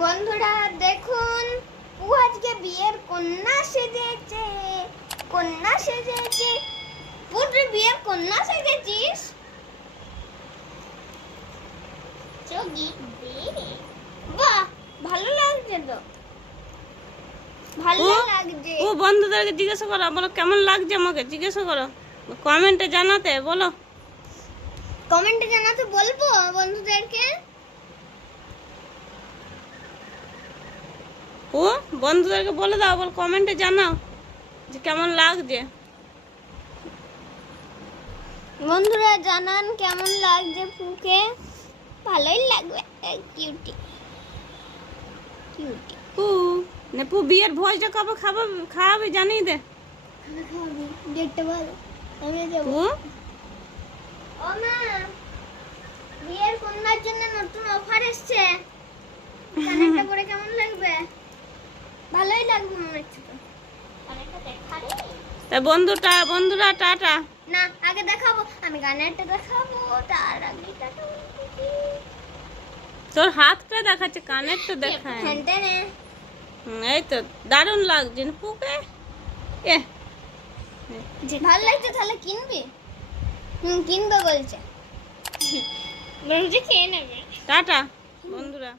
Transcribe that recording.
বন্ধুরা দেখুন, ও আজকে বিয়ের কন্যা সেজেছে। তুই বিয়ের কন্যা সেজেছিস? বাহ, ভালো লাগছে তো। ভালো লাগছে। ও বন্ধুদেরকে জিজ্ঞাসা করো, বলো কেমন লাগছে, আমাকে জিজ্ঞাসা করো, কমেন্টে জানাতে বলো। কমেন্টে জানাতে বলবো বন্ধুদেরকে। ও বন্ধুদেরকে বলে দাও, বল কমেন্টে জানাও যে কেমন লাগছে। বন্ধুরা জানান কেমন লাগছে ফুকে। ভালোই লাগবে। Cutie cutie. পু নেপু বিয়ের ভোজটা কবে খাওয়াবে জানিয়ে দে। ডেটটা বল, আমি যাব। পু ও মা, বিয়ের কন্যার জন্য নতুন অফার এসেছে। কানেরটা পরে কেমন লাগবে? ভালোই লাগবে মনে হচ্ছে তো। কানেরটা দেখা রে। তা বন্ধুরা টাটা। না, আগে দেখাবো, আমি কানেরটা দেখাবো, তার আগে টাটা। তোর হাতটা দেখাচ্ছে, কানেরটা দেখায়। হ্যান্ডে নে। এই তো দারুণ লাগছে না পুকে। এ ভালো লাগছে, তাহলে কিনবি? কিনবে বলছে। বলছে খেয়ে নেবে। টাটা বন্ধুরা।